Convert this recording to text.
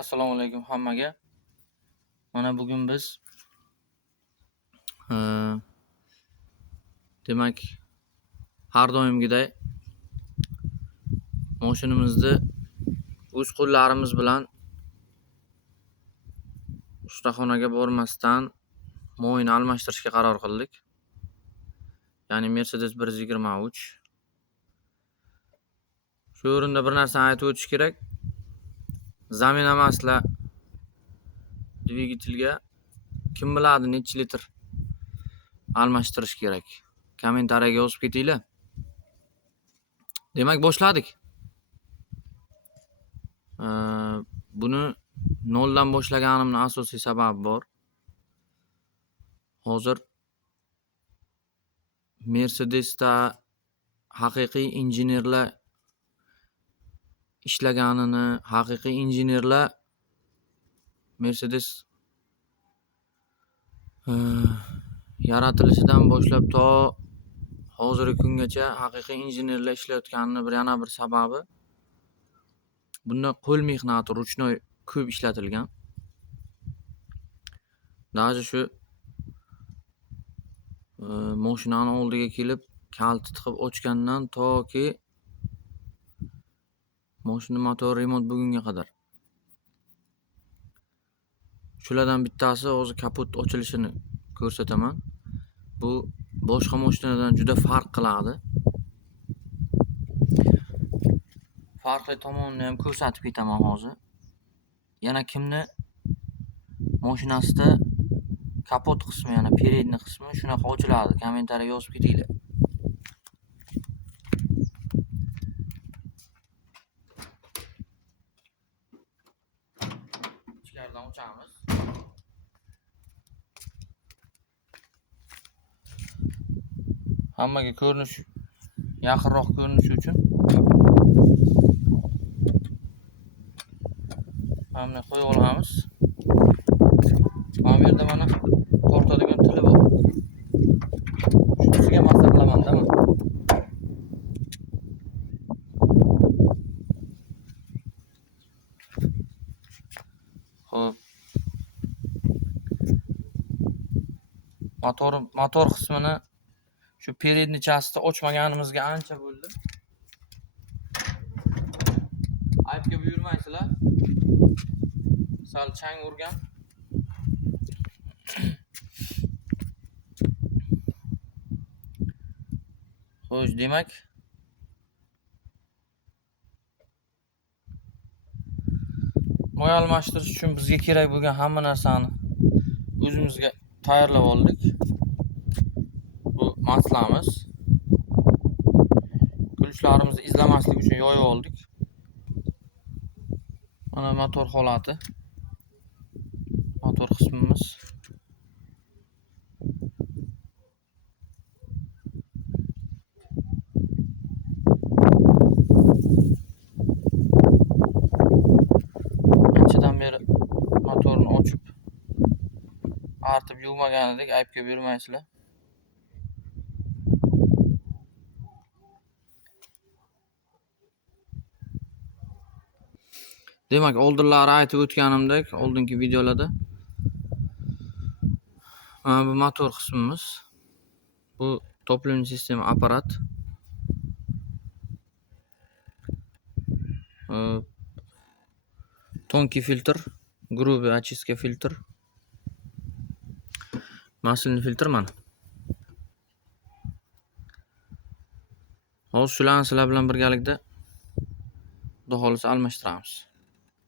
Assalomu alaykum hammaga. Mana bugun biz demak har doimgiday mashinamizni o'z qo'llarimiz bilan ustaxonaga bormasdan moyini almashtirishga qaror qildik. Ya'ni Mercedes 123. Shu o'rinda bir narsani aytib o'tish kerak. Zaminamaslar dvigatelga kim biladi necha litr almashtirish kerak. Kommentariyaga yozib ketinglar. Demak boshladik. Buni noldan boshlaganimning asosiy sababi bor. Hozir Mercedesda haqiqiy injenerlar ishlaganini, haqiqiy injenerlar Mercedes yaratilishidan boshlab to hozirgi kungacha haqiqiy injenerlar ishlayotganini yana bir sababi bunda qo'l mehnati, ruchnoy ko'p ishlatilgan. Даже shu mashinani oldiga kelib kalti tiqib ochgandan toki mashina motor remont bo'lgunga qadar. Shulardan bittasi hozir kapot ochilishini ko'rsataman. Bu boshqa mashinalardan juda farq qiladi. Farqli tomonini ham ko'rsatib ketaman hozir. Yana kimni mashinasida kapot qismi, yana peredni qismi shunaqa ochiladi. Kommentariyaga yozib ketinglar. Ichkaridan ochamiz. Hammaga ko'rinish, yaqinroq ko'rinishi uchun hamma qo'yib olamiz. Mana bu yerda mana tortadigan tili bor. Shunisiga mazza qilaman-da men. Xo'p. Motor qismini shu peredni chastida ochmaganimizga ancha bo'ldi. Aybga buyurmaysizlar. Sal chang urgan. Xo'sh, demak moy almashtirish uchun bizga kerak bo'lgan hamma narsani o'zimizga tayyorlab oldik. Bu maslamiz. Kulishlarimizni izlamaslik uchun yoyib oldik. Mana motor holati. Motor qismimiz. Anchadan beri motorni ochib artib yuvmagan edik, aybga buyurmaysizlar. Demak, oldinlari aytib o'tganimdek, oldingi videolarda mana bu motor qismimiz. Bu topливный sistema apparat. Tонкий filtr, грубый очистка filtr. Maslin filtr mana. Hozir shularni sizlar bilan birgalikda xudo xolisa almashtiramiz.